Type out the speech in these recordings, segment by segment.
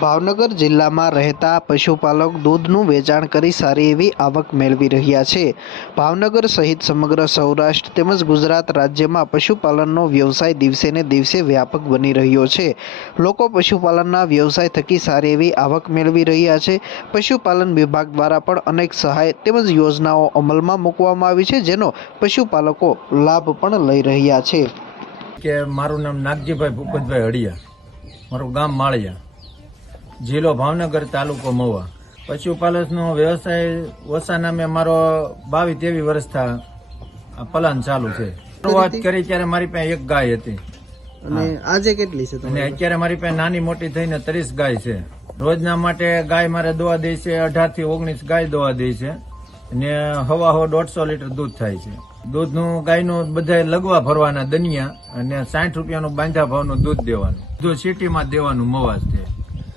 ભાવનગર જિલ્લામાં રહેતા પશુપાલક દૂધનું વેચાણ કરી સારી એવી આવક મેળવી રહ્યા છે। ભાવનગર સહિત સમગ્ર સૌરાષ્ટ્ર તેમજ ગુજરાત રાજ્યમાં પશુપાલનનો વ્યવસાય દિવસે ને દિવસે વ્યાપક બની રહ્યો છે। લોકો પશુપાલનના વ્યવસાય થકી સારી એવી આવક મેળવી રહ્યા છે। પશુપાલન વિભાગ દ્વારા પણ અનેક સહાય તેમજ યોજનાઓ અમલમાં મૂકવામાં આવી છે, જેનો પશુપાલકો લાભ પણ લઈ રહ્યા છે। કે મારું નામ નાગજીભાઈ ભૂપતભાઈ હળિયા, મારું ગામ માળિયા, જિલ્લો ભાવનગર, તાલુકો મહુવા। પશુપાલનનો વ્યવસાય ઓછા નામે મારો 22-23 વર્ષથી પલાન ચાલુ છે। શરૂઆત કરી ત્યારે મારી પાસે એક ગાય હતી અને આજે કેટલી છે? અને અત્યારે મારી પાસે નાની મોટી થઈને 30 ગાય છે। રોજના માટે ગાય મારે દોવા દે છે, 18 થી 19 ગાય દોવા દે છે અને હવા 150 લીટર દૂધ થાય છે। દૂધનું ગાયનું બધા લગવા ભરવાના દનિયા અને 60 રૂપિયાનું બાંધા ભાવનું દૂધ દેવાનું, દૂધ સિટીમાં દેવાનું મવાજથી।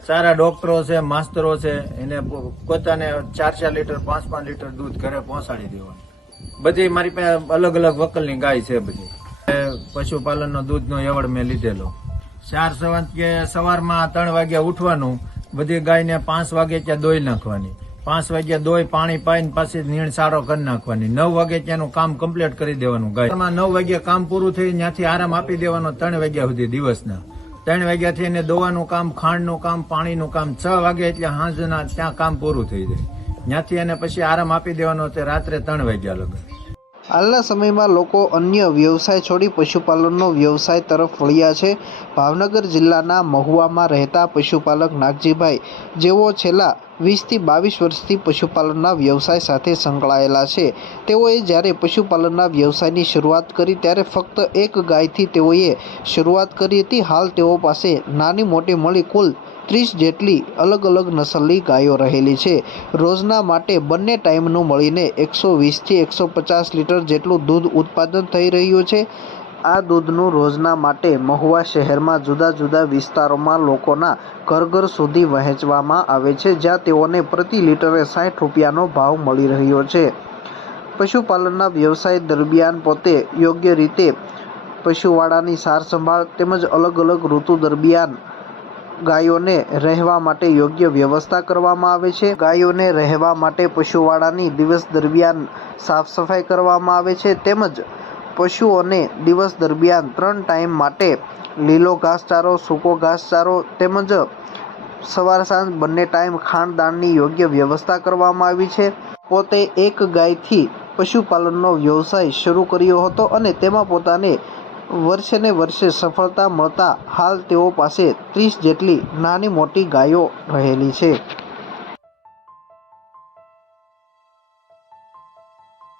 સારા ડોક્ટરો છે, માસ્તરો છે, એને પોતાને 4-4 લીટર 5-5 લીટર દૂધ ઘરે પહોંચાડી દેવાનું। બધી મારી પાસે અલગ અલગ વકલની ગાય છે બધી। પશુપાલનનો દૂધનો એવોર્ડ મેં લીધેલો। 4 કે સવારમાં 3 વાગ્યા ઉઠવાનું, બધી ગાયને 5 વાગે ત્યાં દોઈ નાખવાની, 5 વાગ્યા દોઈ પાણી પાઈને પાછી નીણ સારો કરી નાખવાની, 9 વાગે ત્યાંનું કામ કમ્પ્લીટ કરી દેવાનું। ગાયમાં 9 વાગ્યા કામ પૂરું થઈ ત્યાંથી આરામ આપી દેવાનો 3 વાગ્યા સુધી દિવસના। 3 વાગ્યાથી એને દોવાનું કામ, ખાંડનું કામ, પાણીનું કામ, 6 વાગે એટલે સાંજના ત્યાં કામ પૂરું થઈ જાય। ત્યાંથી એને પછી આરામ આપી દેવાનો તે રાત્રે 3 વાગ્યા લગન। હાલના સમયમાં લોકો અન્ય વ્યવસાય છોડી પશુપાલનનો વ્યવસાય તરફ વળ્યા છે। ભાવનગર જિલ્લાના મહુવામાં રહેતા પશુપાલક નાગજીભાઈ, જેઓ છેલ્લા 20 થી 22 વર્ષથી પશુપાલનના વ્યવસાય સાથે સંકળાયેલા છે, તેઓએ જ્યારે પશુપાલનના વ્યવસાયની શરૂઆત કરી ત્યારે ફક્ત એક ગાયથી તેઓએ શરૂઆત કરી હતી। હાલ તેઓ પાસે નાની મોટી મળી કુલ 30 જેટલી અલગ અલગ નસલની ગાયો રહેલી છે। રોજના માટે બંને ટાઈમનું મળીને 120 થી 150 લીટર જેટલું દૂધ ઉત્પાદન થઈ રહ્યું છે। આ દૂધનું રોજના માટે મહુવા શહેરમાં જુદા જુદા વિસ્તારોમાં લોકોના ઘર સુધી વહેંચવામાં આવે છે, જ્યાં તેઓને પ્રતિ લીટરે 60 રૂપિયાનો ભાવ મળી રહ્યો છે। પશુપાલનના વ્યવસાય દરમિયાન પોતે યોગ્ય રીતે પશુવાડાની સાર સંભાળ તેમજ અલગ અલગ ઋતુ દરમિયાન ગાયોને રહેવા માટે યોગ્ય વ્યવસ્થા કરવામાં આવે છે। ગાયોને રહેવા માટે પશુવાડાની દિવસ દરમિયાન સાફ સફાઈ કરવામાં આવે છે, તેમજ પશુઓને દિવસ દરમિયાન 3 ટાઈમ માટે લીલો ઘાસચારો, સૂકો ઘાસચારો તેમજ સવાર સાંજ બંને ટાઈમ ખાણદાણની યોગ્ય વ્યવસ્થા કરવામાં આવી છે। પોતે એક ગાયથી પશુપાલનનો વ્યવસાય શરૂ કર્યો હતો અને તેમાં પોતાને વર્ષે ને વર્ષે સફળતા મળતા હાલ તેઓ પાસે 30 જેટલી નાની મોટી ગાયો રહેલી છે।